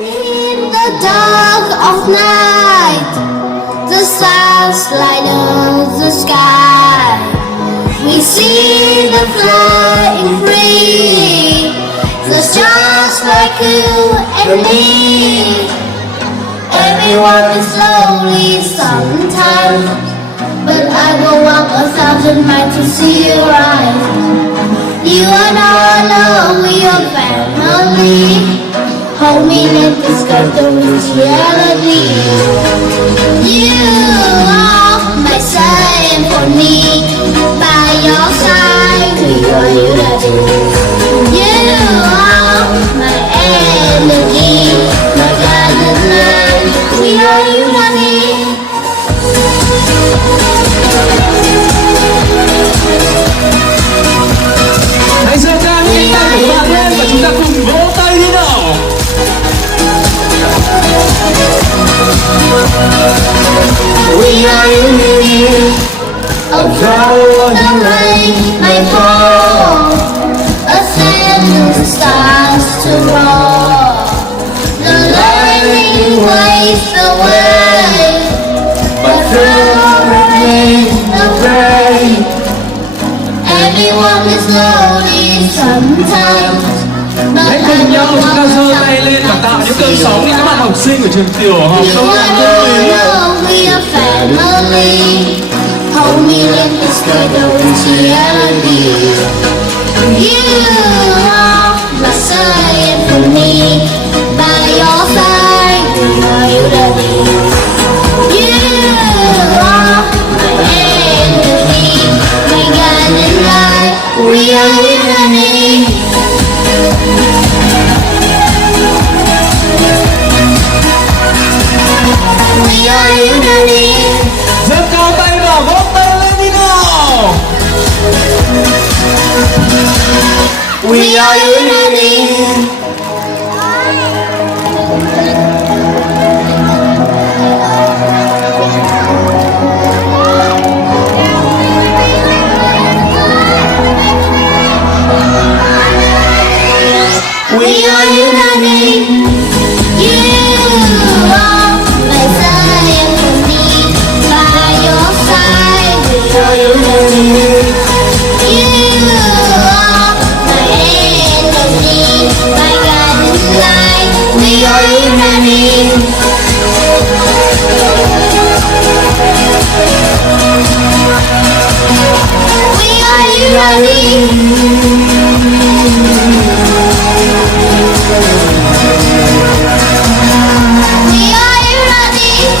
In the dark of night, the stars light up the sky. We see them flying free, the stars like you and me. Everyone is lonely sometimes, but I will walk 1,000 miles to see you rise. You are not alone with your family. Hold me, let this go to reality. You are my symphony. By your side, we are unity. You are my energy, my guiding light. We are unity. Hãy giơ cao những cánh tay của bạn lên và chúng ta cùng vỗ tay đi nào. We are unity. Although the rain may fall, ascend the stars to roar. The lightning waves the way, but through the rain, the rain. Everyone is lonely sometimes. Hãy cùng nhau chúng ta giơ tay lên và tạo những cơn sóng đi các bạn học sinh của trường tiểu học Đông Ngạc thân mến. Hold me, let this go to reality. You are my science.